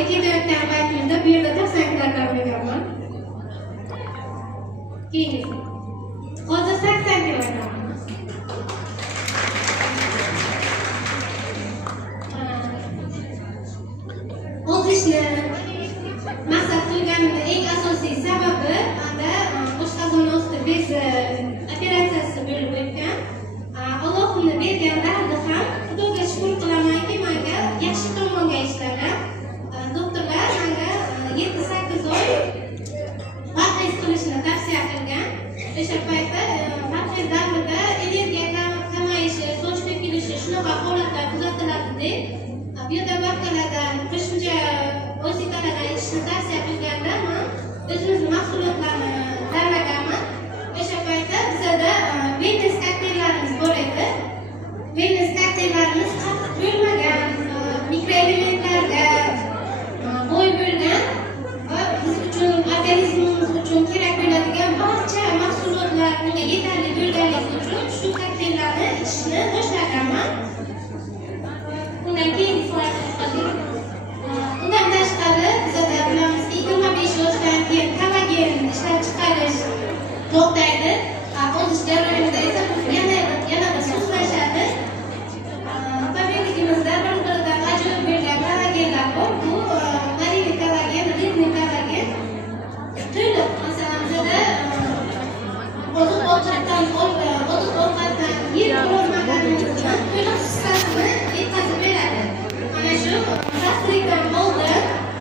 Ularga ketayotgan paytimizda bu yerda tarsaklardan berganman. Keyin hozir 80 kilogramm. Ozishni maqsad qilganimda eng asosiy sababi menda oshqozon osti bezi operatsiyasi bo'lib o'tgan. Allohimni bergan dardi ham Xudoga shukr qilamanki, menga yaxshi tomonga ishlagan. Doktorlar menga 7-8 oy parhez qilishni tavsiya qilgan. O'sha paytda